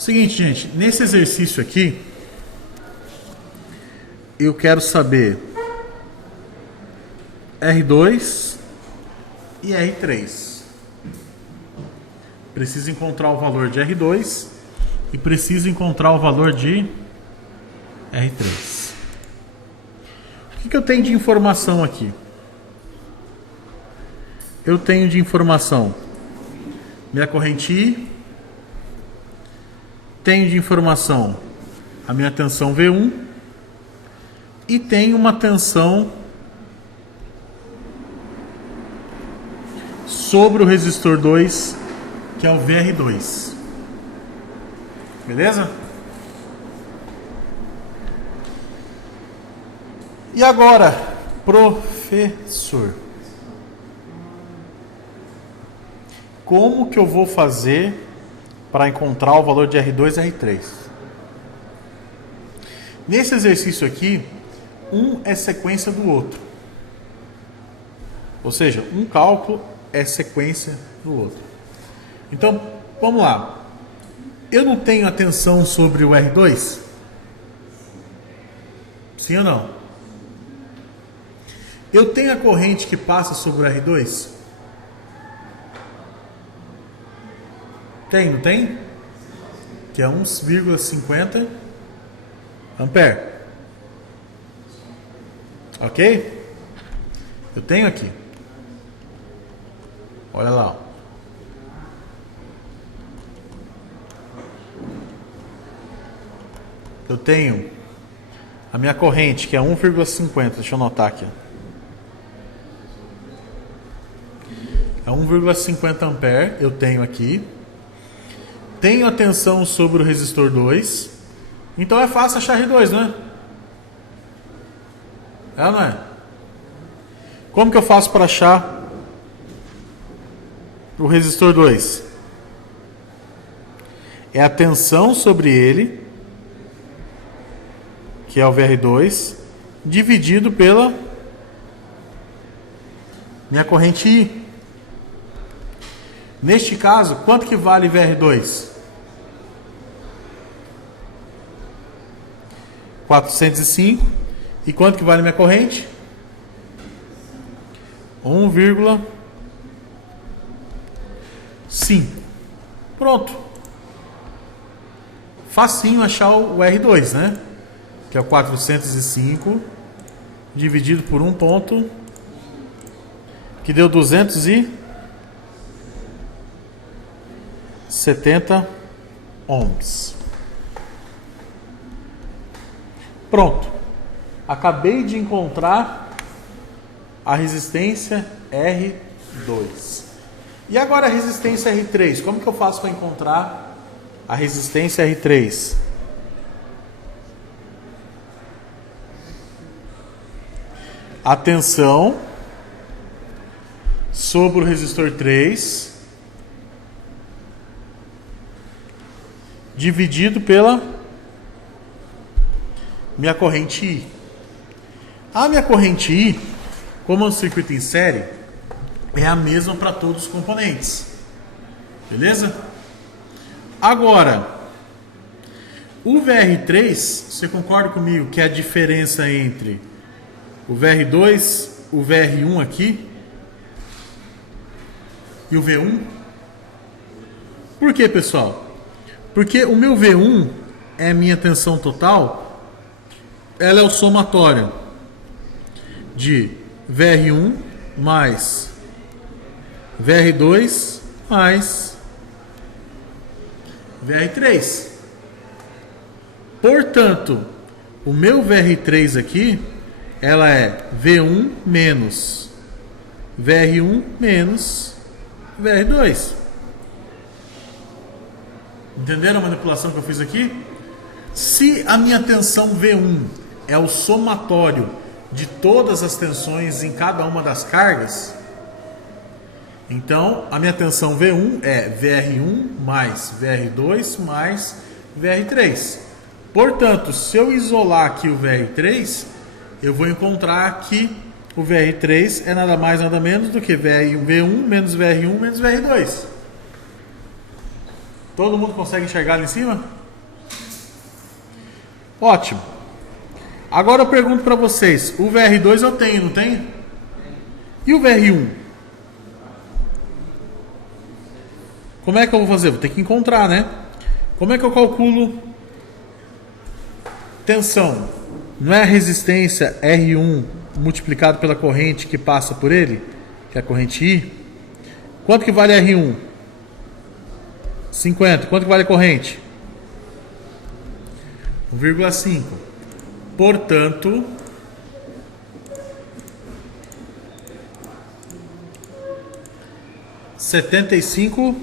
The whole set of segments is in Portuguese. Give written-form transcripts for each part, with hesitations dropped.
Seguinte, gente, nesse exercício aqui, eu quero saber R2 e R3. Preciso encontrar o valor de R2 e preciso encontrar o valor de R3. O que eu tenho de informação aqui? Eu tenho de informação minha corrente I, tenho de informação a minha tensão V1 e tenho uma tensão sobre o resistor 2, que é o VR2. Beleza? E agora, professor, como que eu vou fazer para encontrar o valor de R2 e R3? Nesse exercício aqui, um é sequência do outro. Ou seja, um cálculo é sequência do outro. Então, vamos lá. Eu não tenho a tensão sobre o R2? Sim ou não? Eu tenho a corrente que passa sobre o R2? Tem, não tem? Que é 1,50 ampere. Ok? Eu tenho aqui. Olha lá. Eu tenho a minha corrente, que é 1,50. Deixa eu anotar aqui. É 1,50 ampere. Eu tenho aqui. Tenho a tensão sobre o resistor 2. Então é fácil achar R2, não é? É ou não é? Como que eu faço para achar o resistor 2? É a tensão sobre ele, que é o VR2, dividido pela minha corrente I. Neste caso, quanto que vale VR2? 405. E quanto que vale minha corrente? 1,5. Pronto. Facinho achar o R2, né? Que é o 405 dividido por 1 ponto, que deu 270 ohms. Pronto. Acabei de encontrar a resistência R2. E agora a resistência R3. Como que eu faço para encontrar a resistência R3? A tensão sobre o resistor 3 dividido pela minha corrente I. A minha corrente I, como é um circuito em série, é a mesma para todos os componentes. Beleza? Agora, o VR3, você concorda comigo que é a diferença entre o VR2, o VR1 aqui e o V1? Por que, pessoal? Porque o meu V1 é a minha tensão total, ela é o somatório de VR1 mais VR2 mais VR3. Portanto, o meu VR3 aqui, ela é V1 menos VR1 menos VR2. Entenderam a manipulação que eu fiz aqui? Se a minha tensão V1 é o somatório de todas as tensões em cada uma das cargas, então a minha tensão V1 é VR1 mais VR2 mais VR3. Portanto, se eu isolar aqui o VR3, eu vou encontrar que o VR3 é nada mais nada menos do que V1 menos VR1 menos VR2. Todo mundo consegue enxergar ali em cima? Ótimo. Agora eu pergunto para vocês, o VR2 eu tenho, não tem? E o VR1? Como é que eu vou fazer? Vou ter que encontrar, né? Como é que eu calculo tensão? Não é a resistência R1 multiplicado pela corrente que passa por ele? Que é a corrente I? Quanto que vale R1? 50. Quanto que vale a corrente? 1,5. Portanto, (75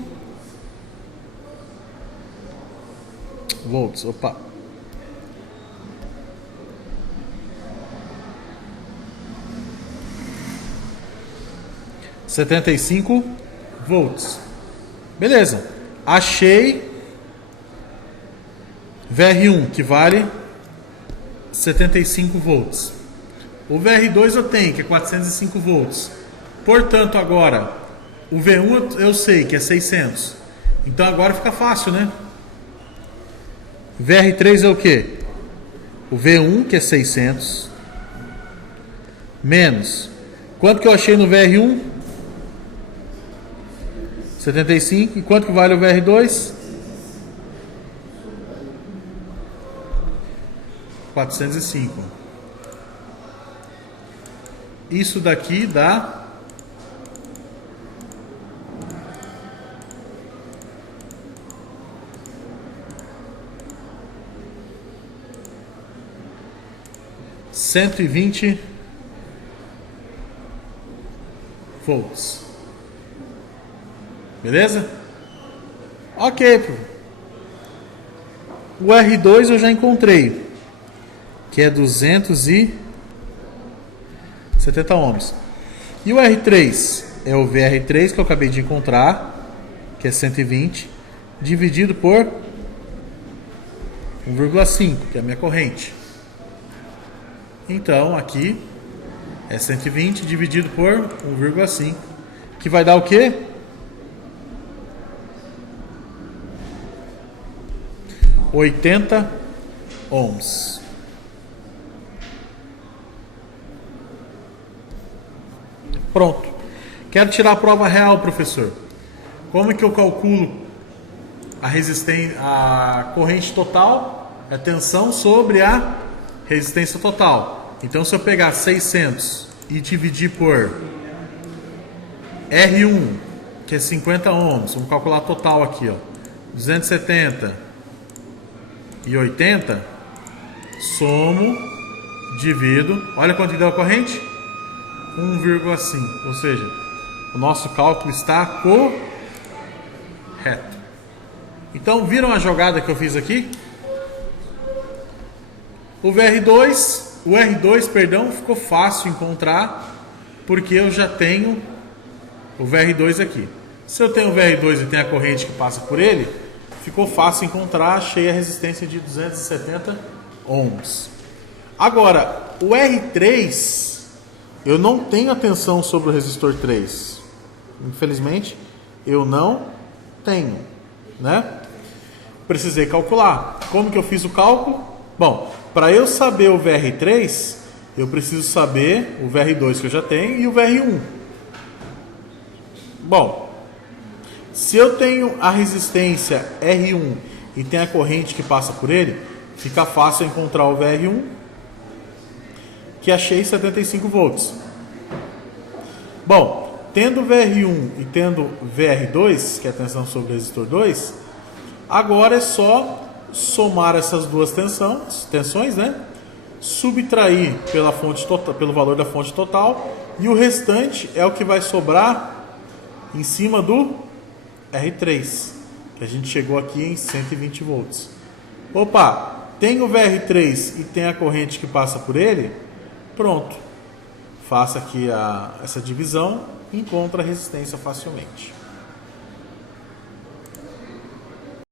volts. Opa. (75 volts). Beleza. Achei VR1, que vale 75 volts. O VR2 eu tenho, que é 405 volts. Portanto, agora, o V1 eu sei que é 600. Então agora fica fácil, né? VR3 é o quê? O V1, que é 600, menos. Quanto que eu achei no VR1? 75. E quanto que vale o VR2? 405. Isso daqui dá 120 volts. Beleza? Ok, pô. O R2 eu já encontrei, que é 270 ohms. E o R3 é o VR3 que eu acabei de encontrar, que é 120, dividido por 1,5, que é a minha corrente. Então aqui é 120 dividido por 1,5, que vai dar o quê? 80 ohms. Pronto. Quero tirar a prova real, professor. Como é que eu calculo a resistência, a corrente total, a tensão sobre a resistência total? Então, se eu pegar 600 e dividir por R1, que é 50 ohms, vamos calcular total aqui, ó, 270 e 80, somo, divido, olha quanto deu a corrente? 1,5, ou seja, o nosso cálculo está correto. Então, viram a jogada que eu fiz aqui? O R2, perdão, ficou fácil encontrar, porque eu já tenho o VR2 aqui. Se eu tenho o VR2 e tenho a corrente que passa por ele, ficou fácil encontrar, achei a resistência de 270 ohms. Agora, o R3, eu não tenho a tensão sobre o resistor 3. Infelizmente, eu não tenho, né? Precisei calcular. Como que eu fiz o cálculo? Bom, para eu saber o VR3, eu preciso saber o VR2 que eu já tenho e o VR1. Bom, se eu tenho a resistência R1 e tem a corrente que passa por ele, fica fácil encontrar o VR1, que achei 75 volts. Bom, tendo VR1 e tendo VR2, que é a tensão sobre o resistor 2, agora é só somar essas duas tensões, né? Subtrair pela fonte total, pelo valor da fonte total, e o restante é o que vai sobrar em cima do R3, que a gente chegou aqui em 120 volts. Opa, tem o VR3 e tem a corrente que passa por ele? Pronto. Faça aqui essa divisão e encontra a resistência facilmente.